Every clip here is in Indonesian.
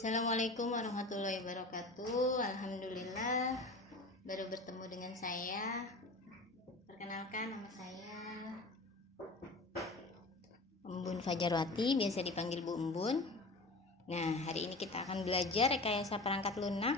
Assalamualaikum warahmatullahi wabarakatuh. Alhamdulillah baru bertemu dengan saya. Perkenalkan, nama saya Embun Fajarwati, biasa dipanggil Bu Embun. Nah, hari ini kita akan belajar rekayasa perangkat lunak.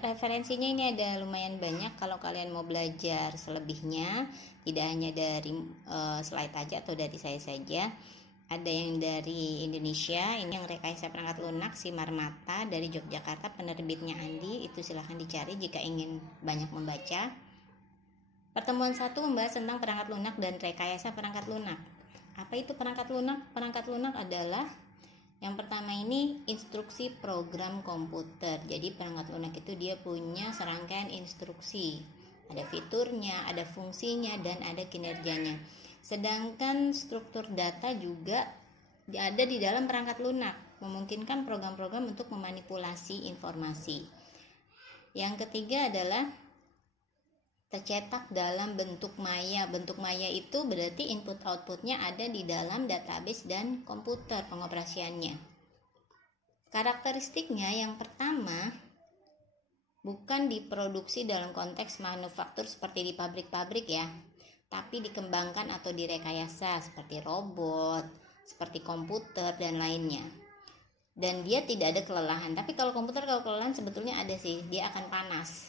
Referensinya ini ada lumayan banyak. Kalau kalian mau belajar selebihnya, tidak hanya dari slide aja atau dari saya saja. Ada yang dari Indonesia, ini yang rekayasa perangkat lunak Simar Mata dari Yogyakarta, penerbitnya Andi. Itu silahkan dicari jika ingin banyak membaca. Pertemuan 1 membahas tentang perangkat lunak dan rekayasa perangkat lunak. Apa itu perangkat lunak? Perangkat lunak adalah yang pertama ini instruksi program komputer. Jadi perangkat lunak itu dia punya serangkaian instruksi. Ada fiturnya, ada fungsinya, dan ada kinerjanya. Sedangkan struktur data juga ada di dalam perangkat lunak, memungkinkan program-program untuk memanipulasi informasi. Yang ketiga adalah tercetak dalam bentuk maya. Bentuk maya itu berarti input-outputnya ada di dalam database dan komputer pengoperasiannya. Karakteristiknya yang pertama, bukan diproduksi dalam konteks manufaktur seperti di pabrik-pabrik ya, tapi dikembangkan atau direkayasa seperti robot, seperti komputer dan lainnya. Dan dia tidak ada kelelahan. Tapi kalau komputer kalau kelelahan sebetulnya ada sih, dia akan panas.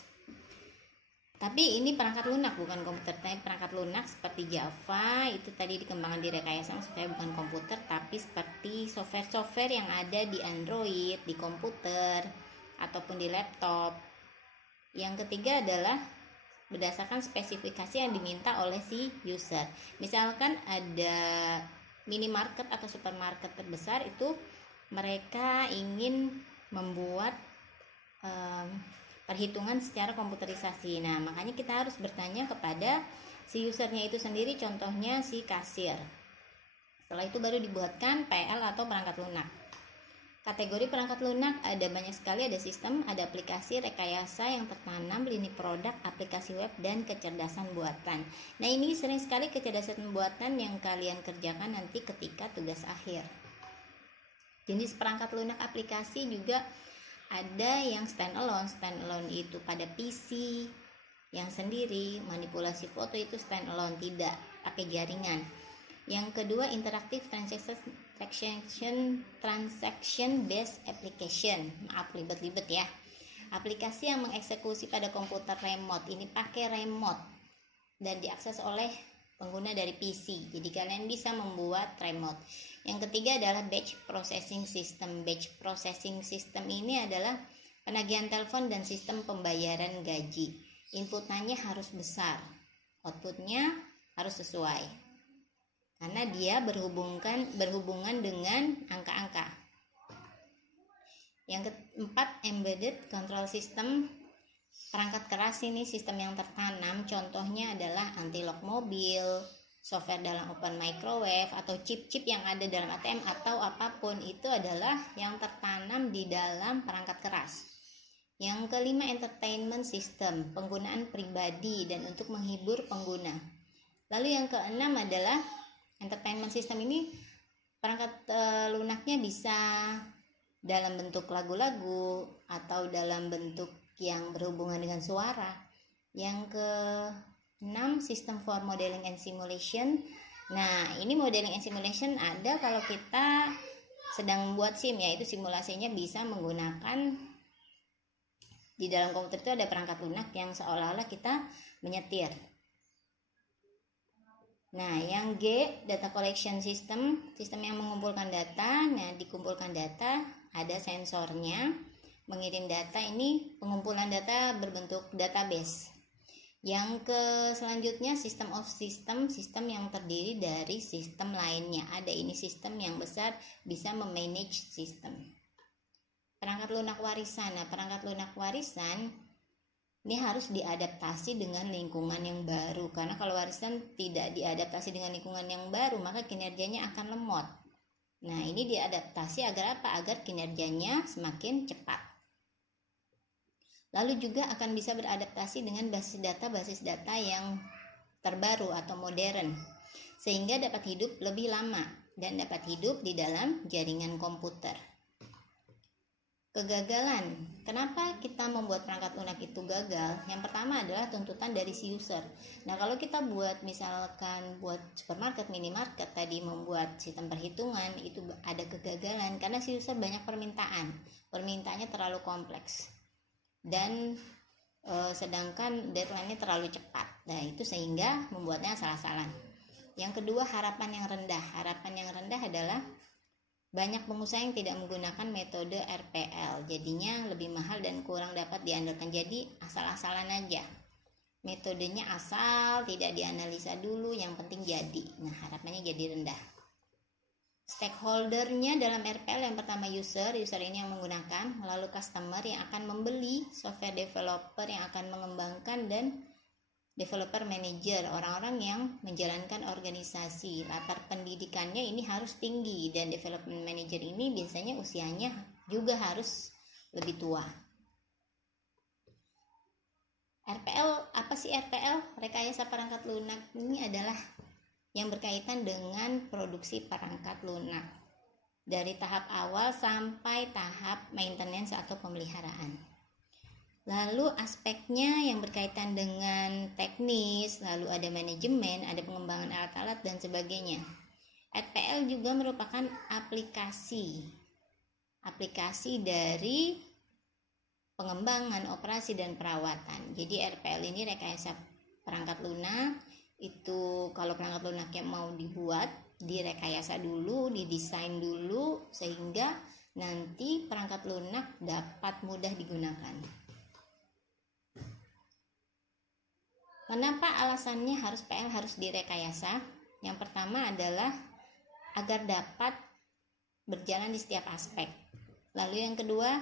Tapi ini perangkat lunak, bukan komputer. Tapi perangkat lunak seperti Java itu tadi dikembangkan direkayasa, maksudnya bukan komputer, tapi seperti software-software yang ada di Android, di komputer ataupun di laptop. Yang ketiga adalah berdasarkan spesifikasi yang diminta oleh si user. Misalkan ada minimarket atau supermarket terbesar, itu mereka ingin membuat perhitungan secara komputerisasi. Nah, makanya kita harus bertanya kepada si usernya itu sendiri, contohnya si kasir. Setelah itu baru dibuatkan PL atau perangkat lunak. Kategori perangkat lunak ada banyak sekali, ada sistem, ada aplikasi, rekayasa yang tertanam, lini produk, aplikasi web, dan kecerdasan buatan. Nah, ini sering sekali kecerdasan buatan yang kalian kerjakan nanti ketika tugas akhir. Jenis perangkat lunak aplikasi juga ada yang standalone. Standalone itu pada PC yang sendiri, manipulasi foto itu standalone, tidak pakai jaringan. Yang kedua, interactive transaction based application. Maaf libet-libet ya. Aplikasi yang mengeksekusi pada komputer remote. Ini pakai remote dan diakses oleh pengguna dari PC. Jadi kalian bisa membuat remote. Yang ketiga adalah batch processing system. Batch processing system ini adalah penagihan telepon dan sistem pembayaran gaji. Inputannya harus besar, outputnya harus sesuai, karena dia berhubungan dengan angka-angka. Yang keempat, embedded control system. Perangkat keras ini sistem yang tertanam, contohnya adalah anti-lock mobil, software dalam open microwave, atau chip-chip yang ada dalam ATM, atau apapun itu adalah yang tertanam di dalam perangkat keras. Yang kelima, entertainment system, penggunaan pribadi dan untuk menghibur pengguna. Lalu yang keenam adalah entertainment system. Ini perangkat lunaknya bisa dalam bentuk lagu-lagu atau dalam bentuk yang berhubungan dengan suara. Yang ke-6, system for modeling and simulation. Nah, ini modeling and simulation ada kalau kita sedang membuat SIM, yaitu simulasinya bisa menggunakan di dalam komputer itu ada perangkat lunak yang seolah-olah kita menyetir. Nah, yang G, data collection system, sistem yang mengumpulkan data. Nah, dikumpulkan data, ada sensornya, mengirim data. Ini pengumpulan data berbentuk database. Yang ke selanjutnya, system of system, sistem yang terdiri dari sistem lainnya. Ada ini sistem yang besar bisa memanage sistem. Perangkat lunak warisan. Nah, perangkat lunak warisan ini harus diadaptasi dengan lingkungan yang baru, karena kalau warisan tidak diadaptasi dengan lingkungan yang baru, maka kinerjanya akan lemot. Nah, ini diadaptasi agar apa? Agar kinerjanya semakin cepat. Lalu juga akan bisa beradaptasi dengan basis data yang terbaru atau modern, sehingga dapat hidup lebih lama dan dapat hidup di dalam jaringan komputer. Kegagalan. Kenapa kita membuat perangkat lunak itu gagal? Yang pertama adalah tuntutan dari si user. Nah, kalau kita buat misalkan buat supermarket, minimarket tadi membuat sistem perhitungan, itu ada kegagalan karena si user banyak permintaan. Permintaannya terlalu kompleks. Dan sedangkan deadline-nya terlalu cepat. Nah, itu sehingga membuatnya salah-salah. Yang kedua, harapan yang rendah. Harapan yang rendah adalah banyak pengusaha yang tidak menggunakan metode RPL, jadinya lebih mahal dan kurang dapat diandalkan. Jadi asal-asalan aja, metodenya asal, tidak dianalisa dulu, yang penting jadi. Nah, harapannya jadi rendah. Stakeholdernya dalam RPL yang pertama user ini yang menggunakan, lalu customer yang akan membeli, software developer yang akan mengembangkan, dan developer manager, orang-orang yang menjalankan organisasi. Latar pendidikannya ini harus tinggi, dan development manager ini biasanya usianya juga harus lebih tua. RPL, apa sih RPL? Rekayasa perangkat lunak ini adalah yang berkaitan dengan produksi perangkat lunak dari tahap awal sampai tahap maintenance atau pemeliharaan. Lalu aspeknya yang berkaitan dengan teknis, lalu ada manajemen, ada pengembangan alat-alat dan sebagainya. RPL juga merupakan aplikasi dari pengembangan, operasi dan perawatan. Jadi RPL ini rekayasa perangkat lunak. Itu kalau perangkat lunaknya mau dibuat, direkayasa dulu, didesain dulu sehingga nanti perangkat lunak dapat mudah digunakan. Kenapa alasannya PL harus direkayasa? Yang pertama adalah agar dapat berjalan di setiap aspek. Lalu yang kedua,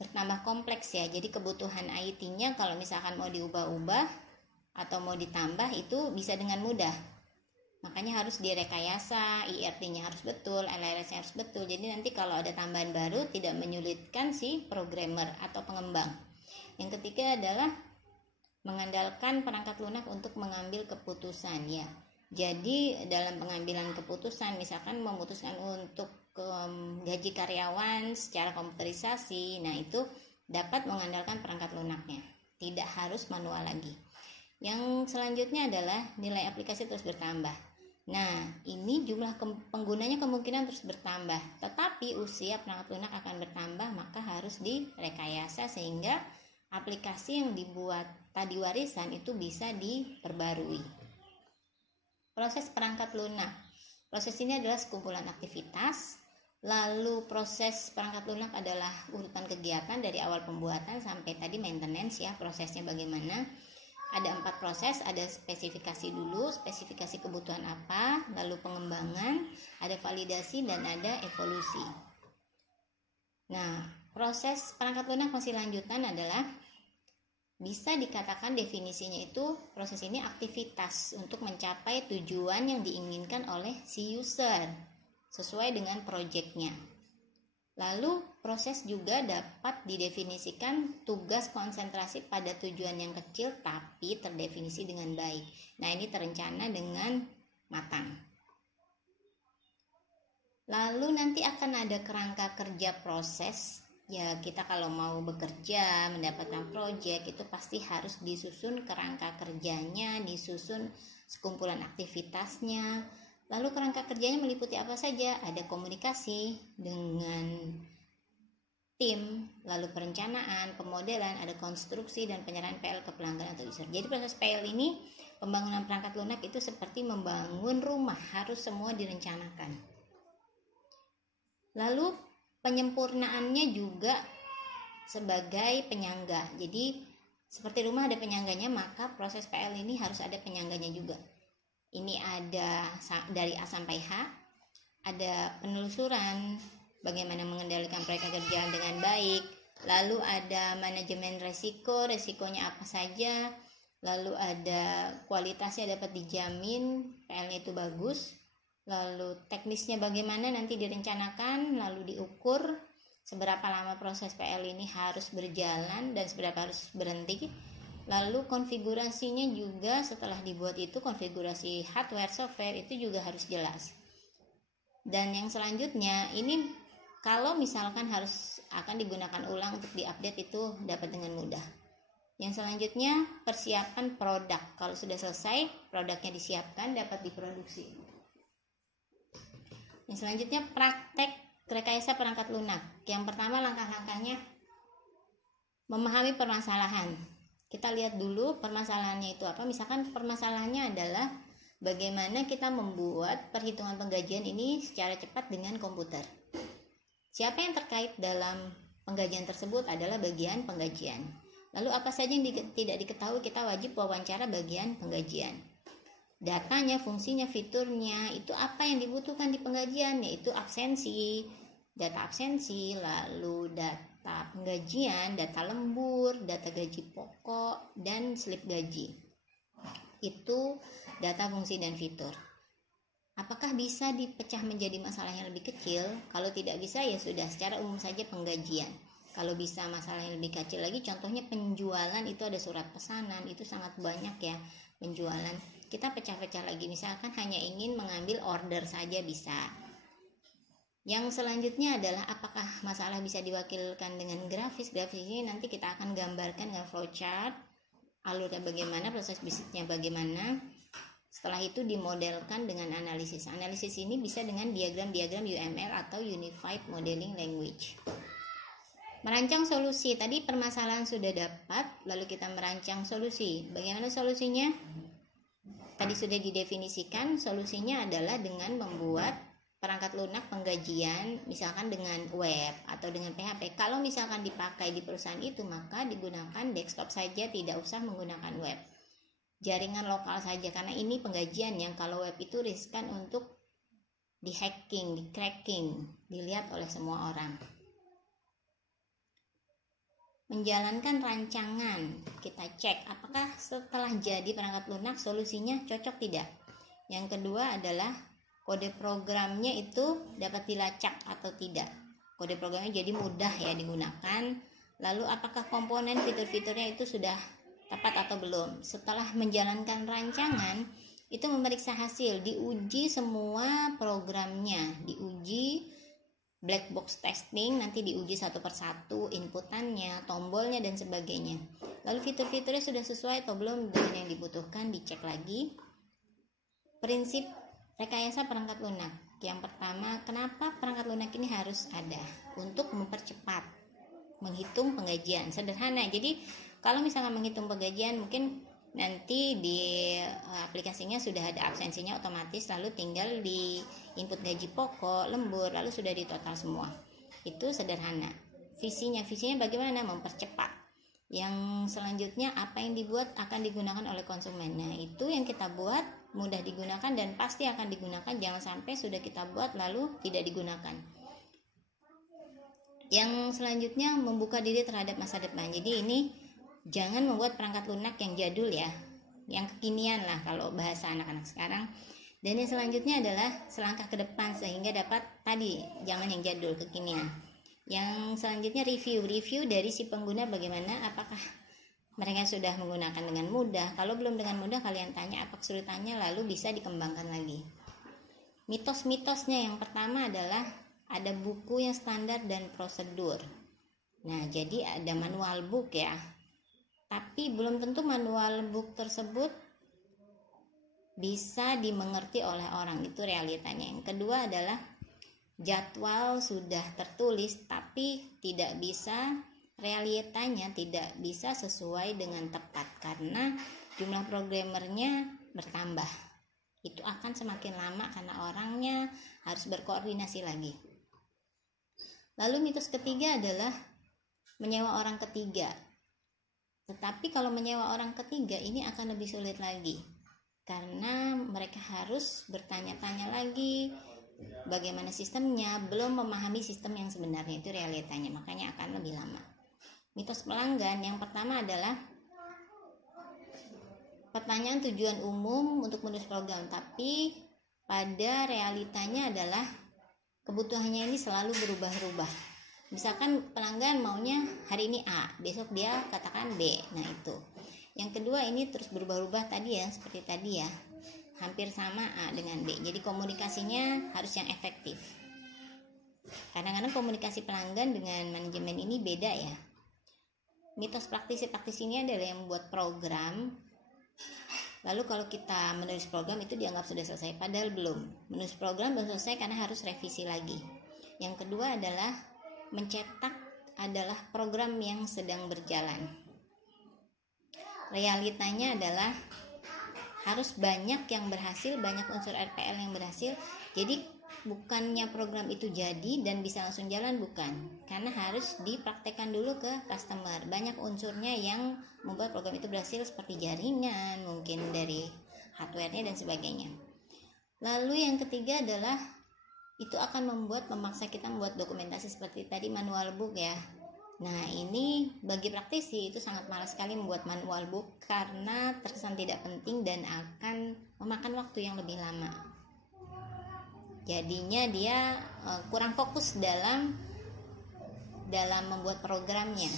bertambah kompleks ya. Jadi kebutuhan IT-nya kalau misalkan mau diubah-ubah atau mau ditambah itu bisa dengan mudah. Makanya harus direkayasa, IRT-nya harus betul, LRS-nya harus betul. Jadi nanti kalau ada tambahan baru tidak menyulitkan si programmer atau pengembang. Yang ketiga adalah mengandalkan perangkat lunak untuk mengambil keputusan ya. Jadi dalam pengambilan keputusan, misalkan memutuskan untuk gaji karyawan secara komputerisasi, nah itu dapat mengandalkan perangkat lunaknya, tidak harus manual lagi. Yang selanjutnya adalah nilai aplikasi terus bertambah. Nah, ini jumlah penggunanya kemungkinan terus bertambah, tetapi usia perangkat lunak akan bertambah, maka harus direkayasa sehingga aplikasi yang dibuat tadi warisan itu bisa diperbarui. Proses perangkat lunak. Proses ini adalah sekumpulan aktivitas. Lalu proses perangkat lunak adalah urutan kegiatan dari awal pembuatan sampai tadi maintenance ya, prosesnya bagaimana. Ada 4 proses, ada spesifikasi dulu, spesifikasi kebutuhan apa, lalu pengembangan, ada validasi dan ada evolusi. Nah, proses perangkat lunak masih lanjutan adalah bisa dikatakan definisinya itu proses ini aktivitas untuk mencapai tujuan yang diinginkan oleh si user sesuai dengan proyeknya. Lalu proses juga dapat didefinisikan tugas konsentrasi pada tujuan yang kecil tapi terdefinisi dengan baik. Nah, ini terencana dengan matang. Lalu nanti akan ada kerangka kerja proses. Ya, kita kalau mau bekerja, mendapatkan proyek itu pasti harus disusun kerangka kerjanya, disusun sekumpulan aktivitasnya. Lalu kerangka kerjanya meliputi apa saja? Ada komunikasi dengan tim, lalu perencanaan, pemodelan, ada konstruksi dan penyerahan PL ke pelanggan atau user. Jadi proses PL ini, pembangunan perangkat lunak itu seperti membangun rumah, harus semua direncanakan. Lalu penyempurnaannya juga sebagai penyangga. Jadi seperti rumah ada penyangganya, maka proses PL ini harus ada penyangganya juga. Ini ada dari A sampai H, ada penelusuran, bagaimana mengendalikan proyek agar berjalan dengan baik. Lalu ada manajemen resikonya apa saja. Lalu ada kualitasnya dapat dijamin, PL-nya itu bagus. Lalu teknisnya bagaimana nanti direncanakan, lalu diukur seberapa lama proses PL ini harus berjalan dan seberapa harus berhenti. Lalu konfigurasinya juga setelah dibuat itu, konfigurasi hardware, software itu juga harus jelas. Dan yang selanjutnya ini Kalau misalkan akan digunakan ulang untuk diupdate, itu dapat dengan mudah. Yang selanjutnya, persiapan produk. Kalau sudah selesai, produknya disiapkan, dapat diproduksi. Yang selanjutnya, praktek rekayasa perangkat lunak. Yang pertama, langkah-langkahnya memahami permasalahan. Kita lihat dulu permasalahannya itu apa. Misalkan permasalahannya adalah bagaimana kita membuat perhitungan penggajian ini secara cepat dengan komputer. Siapa yang terkait dalam penggajian tersebut adalah bagian penggajian. Lalu apa saja yang tidak diketahui, kita wajib wawancara bagian penggajian. Datanya, fungsinya, fiturnya, itu apa yang dibutuhkan di penggajian, yaitu absensi, data absensi, lalu data penggajian, data lembur, data gaji pokok, dan slip gaji. Itu data, fungsi, dan fitur. Apakah bisa dipecah menjadi masalah yang lebih kecil? Kalau tidak bisa, ya sudah, secara umum saja penggajian. Kalau bisa masalah yang lebih kecil lagi, contohnya penjualan, itu ada surat pesanan, itu sangat banyak ya penjualan. Kita pecah-pecah lagi, misalkan hanya ingin mengambil order saja bisa. Yang selanjutnya adalah apakah masalah bisa diwakilkan dengan grafis. Grafis ini nanti kita akan gambarkan dengan flowchart, alurnya bagaimana, proses bisnisnya bagaimana. Setelah itu dimodelkan dengan analisis. Analisis ini bisa dengan diagram-diagram UML atau Unified Modeling Language. Merancang solusi. Tadi permasalahan sudah dapat, lalu kita merancang solusi. Bagaimana solusinya? Tadi sudah didefinisikan, solusinya adalah dengan membuat perangkat lunak penggajian, misalkan dengan web atau dengan PHP. Kalau misalkan dipakai di perusahaan itu, maka digunakan desktop saja, tidak usah menggunakan web. Jaringan lokal saja, karena ini penggajian yang kalau web itu riskan untuk di-hacking, di-cracking, dilihat oleh semua orang. Menjalankan rancangan, kita cek apakah setelah jadi perangkat lunak solusinya cocok tidak. Yang kedua adalah kode programnya itu dapat dilacak atau tidak. Kode programnya jadi mudah ya digunakan. Lalu apakah komponen fitur-fiturnya itu sudah tepat atau belum. Setelah menjalankan rancangan, itu memeriksa hasil, diuji semua programnya, diuji black box testing, nanti diuji satu persatu inputannya, tombolnya, dan sebagainya. Lalu fitur-fiturnya sudah sesuai atau belum dengan yang dibutuhkan, dicek lagi. Prinsip rekayasa perangkat lunak. Yang pertama, kenapa perangkat lunak ini harus ada? Untuk mempercepat menghitung penggajian. Sederhana. Jadi kalau misalnya menghitung penggajian, mungkin nanti di aplikasinya sudah ada absensinya otomatis, lalu tinggal di input gaji pokok, lembur, lalu sudah ditotal semua. Itu sederhana. Visinya bagaimana? Mempercepat. Yang selanjutnya, apa yang dibuat akan digunakan oleh konsumen. Nah, itu yang kita buat mudah digunakan dan pasti akan digunakan. Jangan sampai sudah kita buat lalu tidak digunakan. Yang selanjutnya, membuka diri terhadap masa depan. Jadi ini jangan membuat perangkat lunak yang jadul ya, yang kekinian lah kalau bahasa anak-anak sekarang. Dan yang selanjutnya adalah selangkah ke depan sehingga dapat tadi, jangan yang jadul, kekinian. Yang selanjutnya review dari si pengguna bagaimana, apakah mereka sudah menggunakan dengan mudah. Kalau belum dengan mudah, kalian tanya apa kesulitannya, lalu bisa dikembangkan lagi. Mitos-mitosnya yang pertama adalah ada buku yang standar dan prosedur. Nah, jadi ada manual book ya. Tapi belum tentu manual book tersebut bisa dimengerti oleh orang, itu realitanya. Yang kedua adalah jadwal sudah tertulis tapi tidak bisa, realitanya tidak bisa sesuai dengan tepat karena jumlah programmernya bertambah. Itu akan semakin lama karena orangnya harus berkoordinasi lagi. Lalu mitos ketiga adalah menyewa orang ketiga. Tetapi kalau menyewa orang ketiga ini akan lebih sulit lagi karena mereka harus bertanya-tanya lagi bagaimana sistemnya, belum memahami sistem yang sebenarnya, itu realitanya, makanya akan lebih lama. Mitos pelanggan yang pertama adalah pertanyaan tujuan umum untuk menulis program, tapi pada realitanya adalah kebutuhannya ini selalu berubah-ubah. Misalkan pelanggan maunya hari ini A, besok dia katakan B. Nah itu. Yang kedua ini terus berubah-ubah tadi ya, seperti tadi ya. Hampir sama A dengan B. Jadi komunikasinya harus yang efektif. Kadang-kadang komunikasi pelanggan dengan manajemen ini beda ya. Mitos praktisi ini adalah yang membuat program, lalu kalau kita menulis program itu dianggap sudah selesai, padahal belum. Menulis program belum selesai karena harus revisi lagi. Yang kedua adalah mencetak adalah program yang sedang berjalan. Realitanya adalah harus banyak yang berhasil, banyak unsur RPL yang berhasil. Jadi bukannya program itu jadi dan bisa langsung jalan, bukan, karena harus dipraktekkan dulu ke customer. Banyak unsurnya yang membuat program itu berhasil, seperti jaringan, mungkin dari hardware-nya dan sebagainya. Lalu yang ketiga adalah itu akan memaksa kita membuat dokumentasi seperti tadi, manual book ya. Nah, ini bagi praktisi itu sangat malas sekali membuat manual book karena terkesan tidak penting dan akan memakan waktu yang lebih lama. Jadinya dia kurang fokus dalam membuat programnya.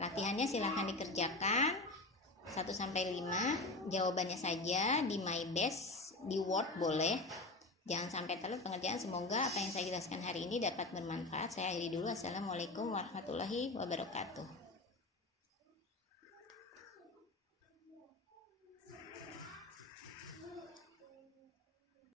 Latihannya silahkan dikerjakan 1-5, jawabannya saja di My Best, di Word boleh. Jangan sampai telat pengerjaan. Semoga apa yang saya jelaskan hari ini dapat bermanfaat. Saya akhiri dulu. Assalamualaikum warahmatullahi wabarakatuh.